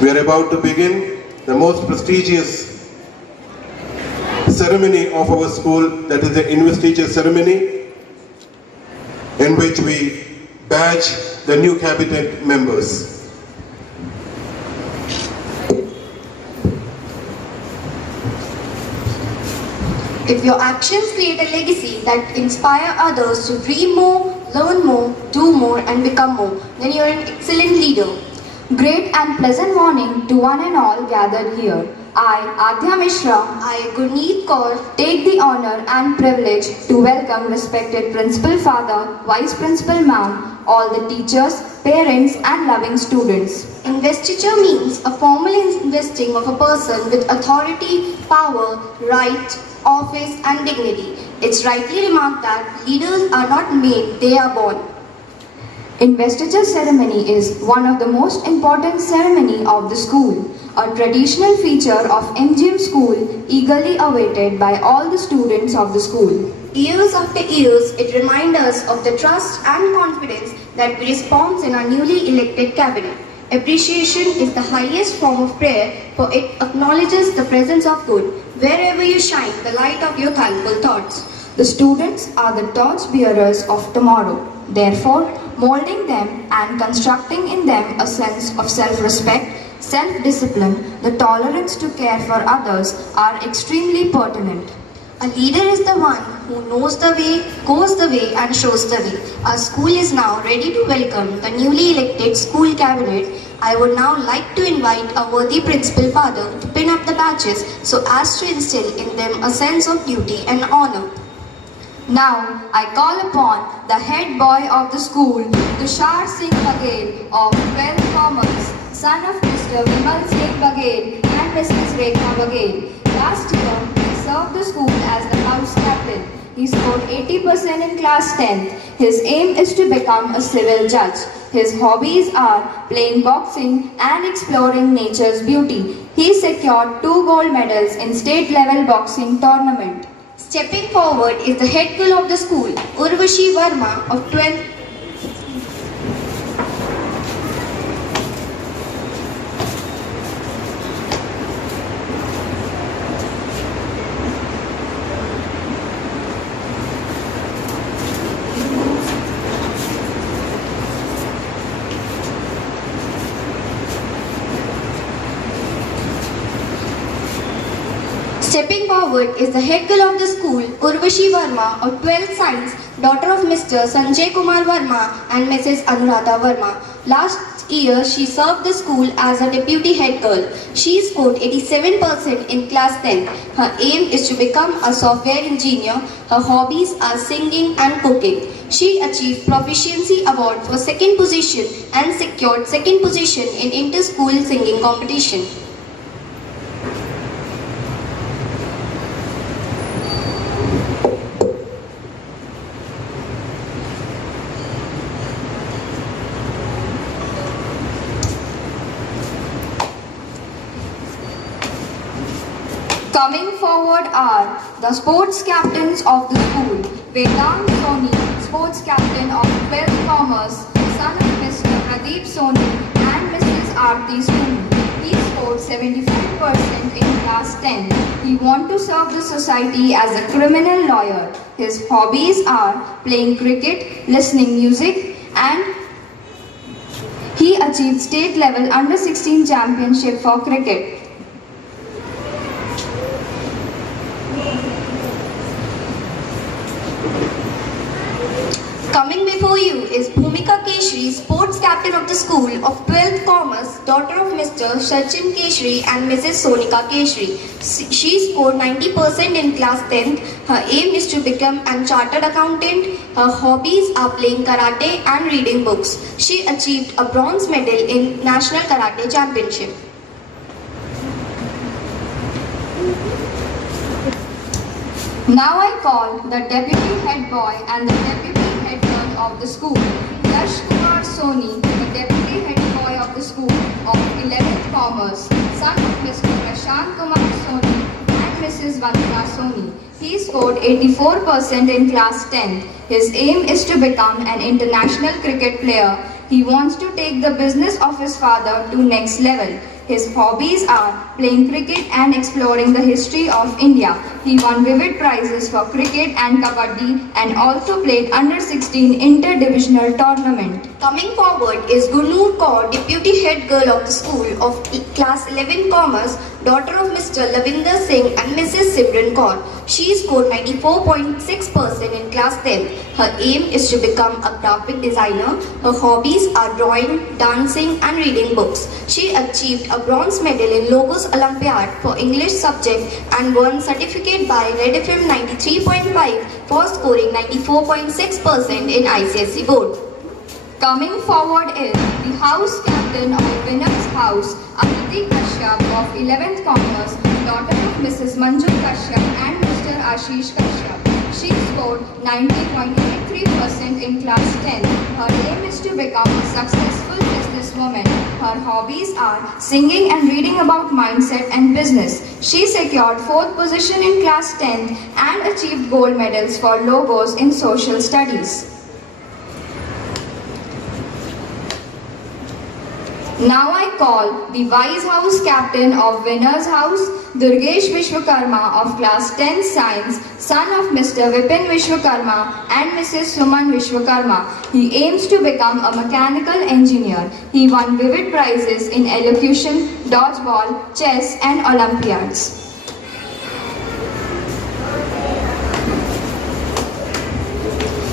We are about to begin the most prestigious ceremony of our school, that is the Investiture Ceremony, in which we badge the new cabinet members. If your actions create a legacy that inspire others to dream more, learn more, do more and become more, then you are an excellent leader. Great and pleasant morning to one and all gathered here. I, Adhya Mishra, I, Gurneet Kaur, take the honor and privilege to welcome respected Principal Father, Vice Principal Ma'am, all the teachers, parents and loving students. Investiture means a formal investing of a person with authority, power, right, office and dignity. It's rightly remarked that leaders are not made, they are born. Investiture ceremony is one of the most important ceremony of the school, a traditional feature of MGM school eagerly awaited by all the students of the school. Years after years, it reminds us of the trust and confidence that we respond in our newly elected cabinet. Appreciation is the highest form of prayer, for it acknowledges the presence of good. Wherever you shine the light of your thankful thoughts. The students are the torch bearers of tomorrow. Therefore, molding them and constructing in them a sense of self-respect, self-discipline, the tolerance to care for others are extremely pertinent. A leader is the one who knows the way, goes the way and shows the way. Our school is now ready to welcome the newly elected school cabinet. I would now like to invite our worthy Principal Father to pin up the badges so as to instill in them a sense of duty and honor. Now, I call upon the head boy of the school, Tushar Singh Baghel of 12th Commerce, son of Mr. Vimal Singh Baghel and Mrs. Rekha Baghel. Last year, he served the school as the house captain. He scored 80% in class 10th. His aim is to become a civil judge. His hobbies are playing boxing and exploring nature's beauty. He secured 2 gold medals in state-level boxing tournament. Stepping forward is the head girl of the school, Urvashi Verma of 12th. Stepping forward is the head girl of the school, Urvashi Verma of 12th Science, daughter of Mr. Sanjay Kumar Verma and Mrs. Anuradha Verma. Last year, she served the school as a deputy head girl. She scored 87% in class 10. Her aim is to become a software engineer. Her hobbies are singing and cooking. She achieved proficiency award for second position and secured second position in inter-school singing competition. Coming forward are the sports captains of the school. Vedant Soni, sports captain of 12th Commerce, son of Mr. Pradeep Soni and Mrs. Aarti Soni. He scored 75% in class 10. He wants to serve the society as a criminal lawyer. His hobbies are playing cricket, listening music and he achieved state level under 16 championship for cricket. Coming before you is Bhumika Keshri, sports captain of the school of 12th Commerce, daughter of Mr. Sachin Keshri and Mrs. Sonika Keshri. She scored 90% in class 10th. Her aim is to become a chartered accountant. Her hobbies are playing karate and reading books. She achieved a bronze medal in National Karate Championship. Now I call the deputy head boy and the deputy head girl of the school. Yash Kumar Soni, the deputy head boy of the school of 11th Commerce, son of Mr. Prashant Kumar Soni and Mrs. Vandana Soni. He scored 84% in class 10th. His aim is to become an international cricket player. He wants to take the business of his father to next level. His hobbies are playing cricket and exploring the history of India. He won vivid prizes for cricket and kabaddi and also played under-16 inter-divisional tournament. Coming forward is Gurnoor Kaur, Deputy Head Girl of the School of Class 11 Commerce, daughter of Mr. Lavinder Singh and Mrs. Simran Kaur. She scored 94.6% in Class 10. Her aim is to become a graphic designer. Her hobbies are drawing, dancing and reading books. She achieved a bronze medal in Logos Olympiad for English subject and won certificate by Red FM 93.5 for scoring 94.6% in ICSE board. Coming forward is the house captain of Winner's House, Aditi Kashyap of 11th Commerce, daughter of Mrs. Manju Kashyap and Mr. Ashish Kashyap. She scored 90.83% in Class 10. Her aim is to become a successful businesswoman. Her hobbies are singing and reading about mindset and business. She secured 4th position in Class 10 and achieved gold medals for Logos in social studies. Now I call the Wise House Captain of Winner's House, Durgesh Vishwakarma of Class 10 Science, son of Mr. Vipin Vishwakarma and Mrs. Suman Vishwakarma. He aims to become a mechanical engineer. He won vivid prizes in elocution, dodgeball, chess and Olympiads.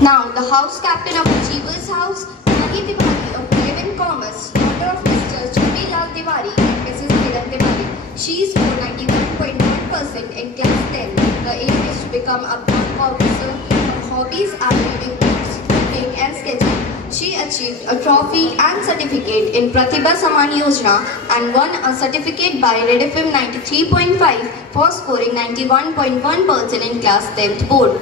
Now the house captain of Achiever's House, Rani Tiwari of 11 Commerce, daughter of Mr. Jumilal Tiwari and Mrs. Kiran Tiwari. She scored 91.1% in Class 10. Her aim is to become a bank officer. Her hobbies are reading books, cooking and sketching. She achieved a trophy and certificate in Pratibha Saman Yojana and won a certificate by Red FM 93.5 for scoring 91.1% in Class 10th board.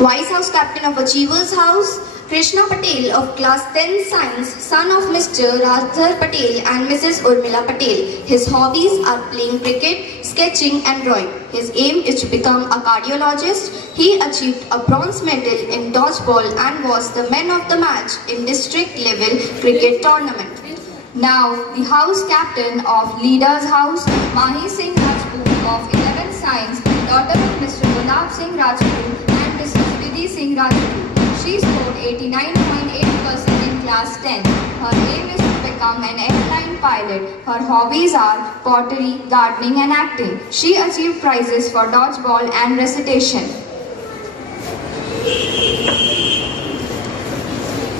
Wise House Captain of Achiever's House, Krishna Patel of Class 10 Science, son of Mr. Rajdhar Patel and Mrs. Urmila Patel. His hobbies are playing cricket, sketching and drawing. His aim is to become a cardiologist. He achieved a bronze medal in dodgeball and was the man of the match in district level cricket tournament. Now the house captain of Leader's House, Mahi Singh Rajput of 11th Science, daughter of Mr. Gulab Singh Rajput and Mrs. Vidhi Singh Rajput. She scored 89.8% in Class 10. Her aim is to become an airline pilot. Her hobbies are pottery, gardening and acting. She achieved prizes for dodgeball and recitation.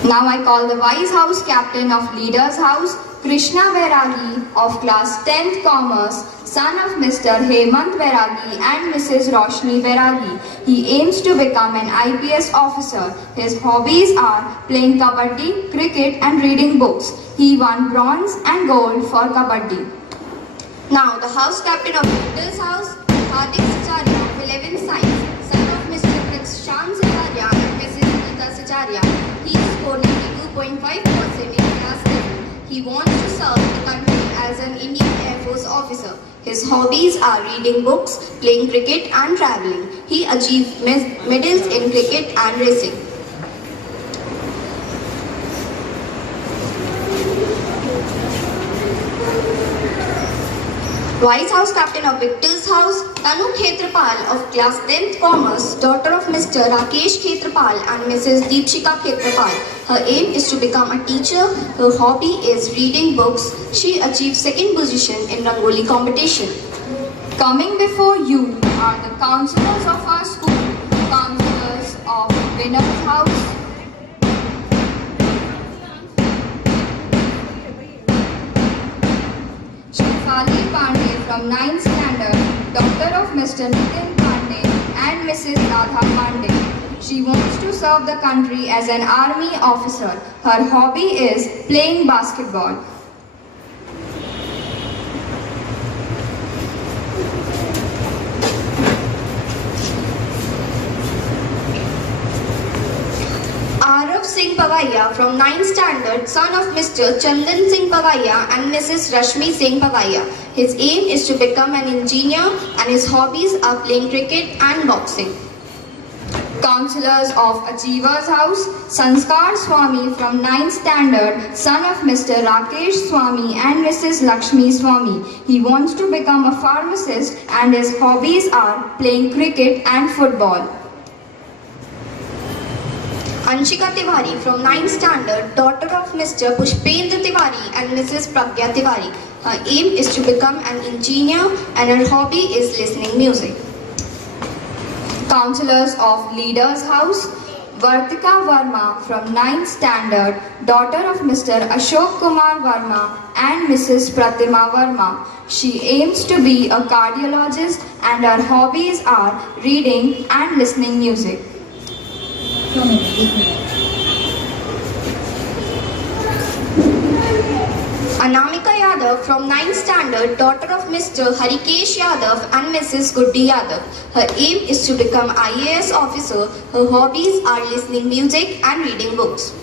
Now I call the Wise House Captain of Leader's House, Krishna Vairagi of Class 10th Commerce, son of Mr. Hemant Vairagi and Mrs. Roshni Vairagi. He aims to become an IPS officer. His hobbies are playing kabaddi, cricket and reading books. He won bronze and gold for kabaddi. Now the house captain of Leader's House, Hardik Sicharia of 11th Science, son of Mr. Prakshan Sicharia and Mrs. Geeta Sicharia. He scored 92.5% in Class 10. He wants to serve the country as an Indian Air Force officer. His hobbies are reading books, playing cricket and traveling. He achieved medals in cricket and racing. Wise House Captain of Victor's House, Tanu Khetrapal of Class 10th Commerce, daughter of Mr. Rakesh Khetrapal and Mrs. Deepshika Khetrapal. Her aim is to become a teacher. Her hobby is reading books. She achieved 2nd position in Rangoli competition. Coming before you are the counselors of our school, counselors of Winner's House, Shefali Pandey from 9th standard, daughter of Mr. Nitin Pandey and Mrs. Radha Pandey. She wants to serve the country as an army officer. Her hobby is playing basketball. Arav Singh Pavaiya from 9th standard, son of Mr. Chandan Singh Pavaiya and Mrs. Rashmi Singh Pavaiya. His aim is to become an engineer and his hobbies are playing cricket and boxing. Counselors of Achievers House, Sanskar Swami from 9th standard, son of Mr. Rakesh Swami and Mrs. Lakshmi Swami. He wants to become a pharmacist and his hobbies are playing cricket and football. Anshika Tiwari from 9th standard, daughter of Mr. Pushpendra Tiwari and Mrs. Pragya Tiwari. Her aim is to become an engineer and her hobby is listening music. Counselors of Leaders House, Vartika Verma from 9th standard, daughter of Mr. Ashok Kumar Verma and Mrs. Pratima Verma. She aims to be a cardiologist and her hobbies are reading and listening music. Anamika Yadav from 9th standard, daughter of Mr. Harikesh Yadav and Mrs. Guddi Yadav. Her aim is to become IAS officer. Her hobbies are listening music and reading books.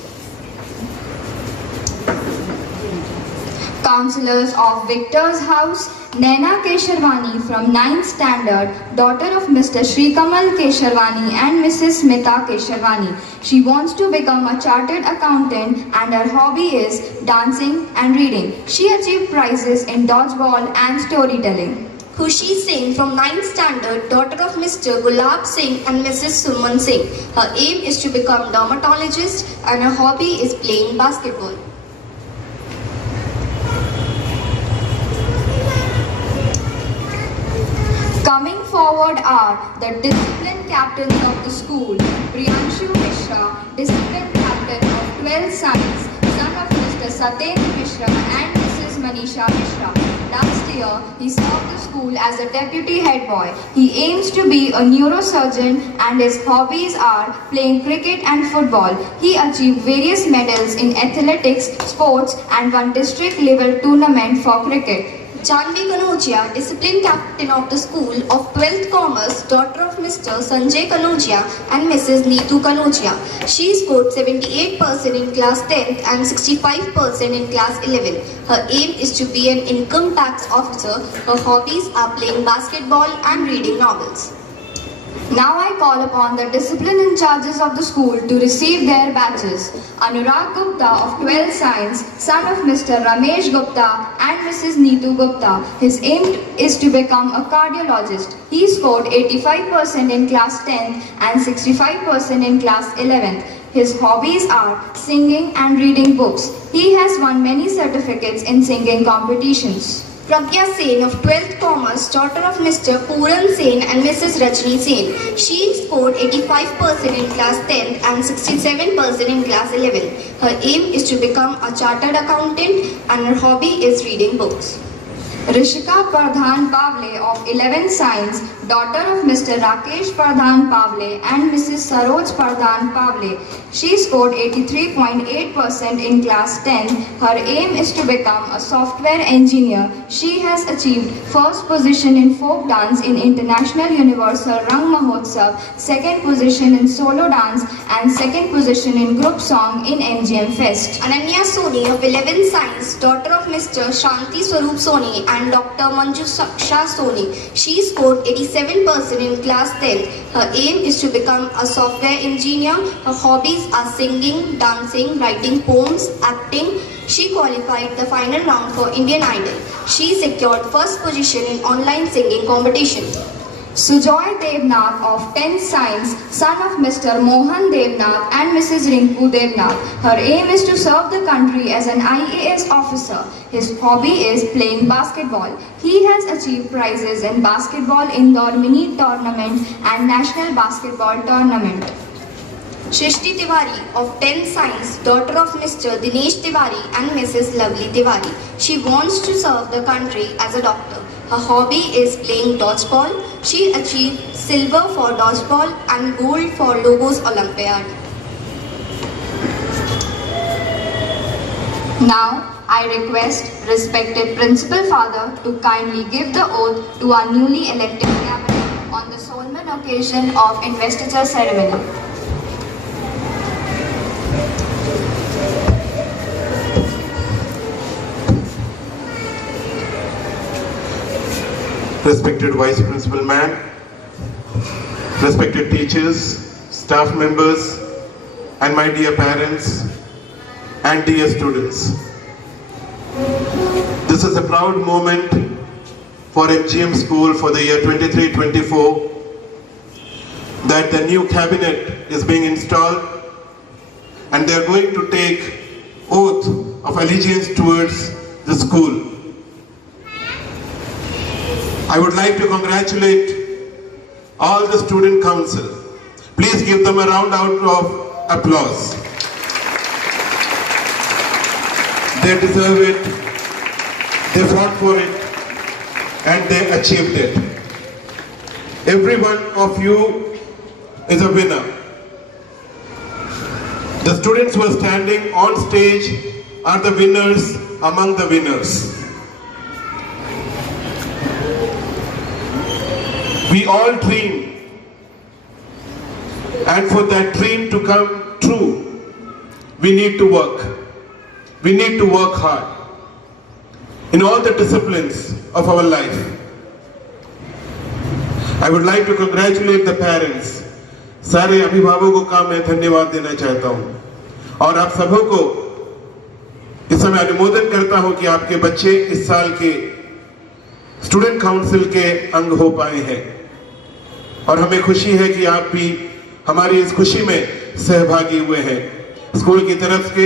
Counselors of Victor's House, Naina Kesharwani from 9th standard, daughter of Mr. Shrikamal Kesharwani and Mrs. Smita Kesharwani. She wants to become a chartered accountant and her hobby is dancing and reading. She achieved prizes in dodgeball and storytelling. Khushi Singh from 9th standard, daughter of Mr. Gulab Singh and Mrs. Suman Singh. Her aim is to become dermatologist and her hobby is playing basketball. Coming forward are the discipline captains of the school, Priyanshu Mishra, discipline captain of 12th Science, son of Mr. Satyendra Mishra and Mrs. Manisha Mishra. Last year, he served the school as a deputy head boy. He aims to be a neurosurgeon and his hobbies are playing cricket and football. He achieved various medals in athletics, sports and won district level tournament for cricket. Janvi Kanodia, discipline captain of the school of 12th Commerce, daughter of Mr. Sanjay Kanodia and Mrs. Neetu Kanodia. She scored 78% in class 10th and 65% in class 11. Her aim is to be an income tax officer. Her hobbies are playing basketball and reading novels. Now I call upon the discipline in charges of the school to receive their badges. Anurag Gupta of 12th Science, son of Mr. Ramesh Gupta and Mrs. Neetu Gupta. His aim is to become a cardiologist. He scored 85% in class 10th and 65% in class 11th. His hobbies are singing and reading books. He has won many certificates in singing competitions. Pragya Sen of 12th Commerce, daughter of Mr. Puran Sen and Mrs. Rajni Sen. She scored 85% in class 10th and 67% in class 11. Her aim is to become a chartered accountant and her hobby is reading books. Rishika Pradhan Pavle of 11th Science, daughter of Mr. Rakesh Pradhan Pavle and Mrs. Saroj Pradhan Pavle. She scored 83.8% in class 10. Her aim is to become a software engineer. She has achieved first position in folk dance in International Universal Rang Mahotsav, second position in solo dance and second position in group song in MGM Fest. Ananya Soni of 11th Science, daughter of Mr. Shanti Swarup Soni and Dr. Manju Shah Soni. She scored 87% in class 10. Her aim is to become a software engineer. Her hobbies are singing, dancing, writing poems, acting. She qualified the final round for Indian Idol. She secured first position in online singing competition. Sujoy Devnath of 10th Science, son of Mr. Mohan Devnath and Mrs. Rinku Devnath. Her aim is to serve the country as an IAS officer. His hobby is playing basketball. He has achieved prizes in basketball indoor mini tournament and national basketball tournament. Shrishti Tiwari of 10th Science, daughter of Mr. Dinesh Tiwari and Mrs. Lovely Tiwari. She wants to serve the country as a doctor. Her hobby is playing dodgeball. She achieved silver for dodgeball and gold for Logos Olympiad. Now, I request respected Principal Father to kindly give the oath to our newly elected cabinet on the solemn occasion of Investiture Ceremony. Respected Vice Principal Ma'am, respected teachers, staff members, and my dear parents and dear students. This is a proud moment for MGM School for the year 23-24 that the new cabinet is being installed and they are going to take oath of allegiance towards the school. I would like to congratulate all the student council. Please give them a round of applause. They deserve it, they fought for it, and they achieved it. Every one of you is a winner. The students who are standing on stage are the winners among the winners. We all dream, and for that dream to come true, we need to work. We need to work hard in all the disciplines of our life. I would like to congratulate the parents. सारे अभिभावकों का मैं धन्यवाद देना चाहता हूं और आप सबों को इस समय अनुमोदन करता हूं कि आपके बच्चे इस साल के स्टूडेंट काउंसिल के अंग हो पाए हैं और हमें खुशी है कि आप भी हमारी इस खुशी में सहभागी हुए हैं। स्कूल की तरफ से,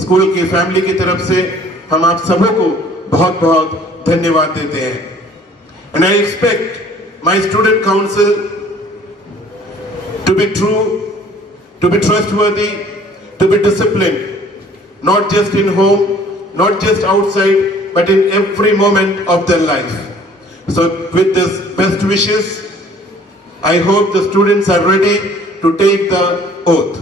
स्कूल की फैमिली की तरफ से हम आप सबों को बहुत बहुत धन्यवाद देते हैं। And I expect my student council to be true, to be trustworthy, to be disciplined, not just in home, not just outside, but in every moment of their life. So with this best wishes, I hope the students are ready to take the oath.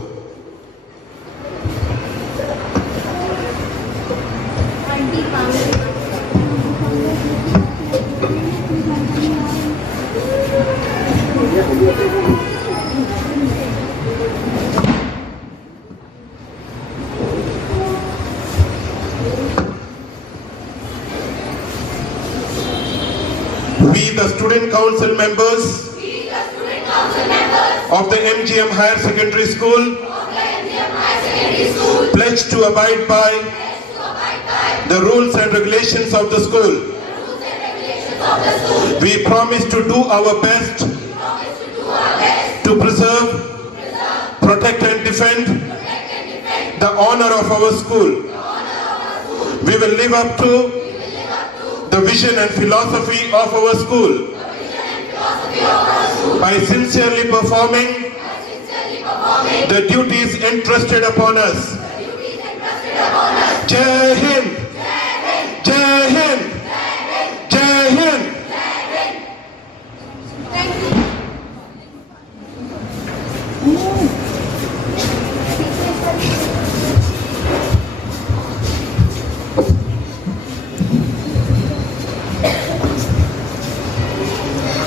We, the student council members of the MGM Higher Secondary School, pledge to abide by the rules and regulations of the school. We promise to do our best to preserve, protect and defend the honor of our school. We will live up to the vision and philosophy of our school by sincerely performing the duties entrusted upon us. Jai Hind! Jai Hind! Jai Hind!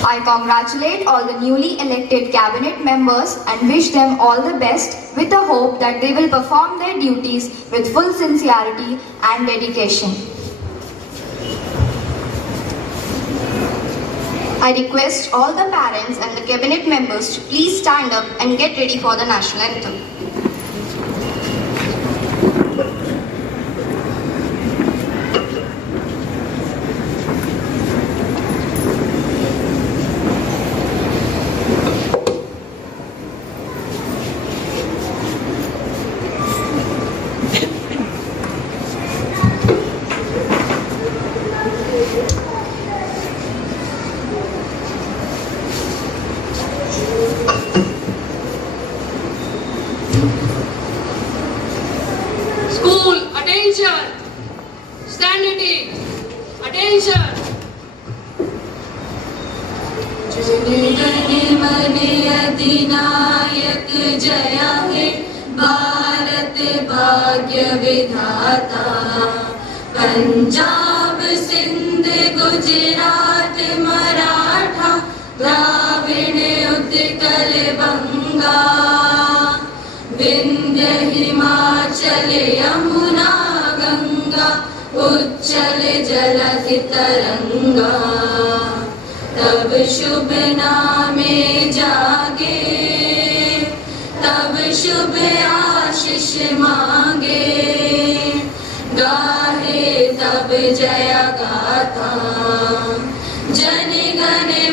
I congratulate all the newly elected cabinet members and wish them all the best with the hope that they will perform their duties with full sincerity and dedication. I request all the parents and the cabinet members to please stand up and get ready for the national anthem. School, attention! Standing, attention! अधिनायक Jaya हे भारत भाग्य विधाता पंजाब सिंध गुजरात मराठा द्राविड़ उत्कल बंगा विंध्य हिमाचल यमुना गंगा उच्चल जलधि तरंगा तब शुभ नामे जागे शुभ आशीष मांगे, गाहे तब जय गाथा, जन गण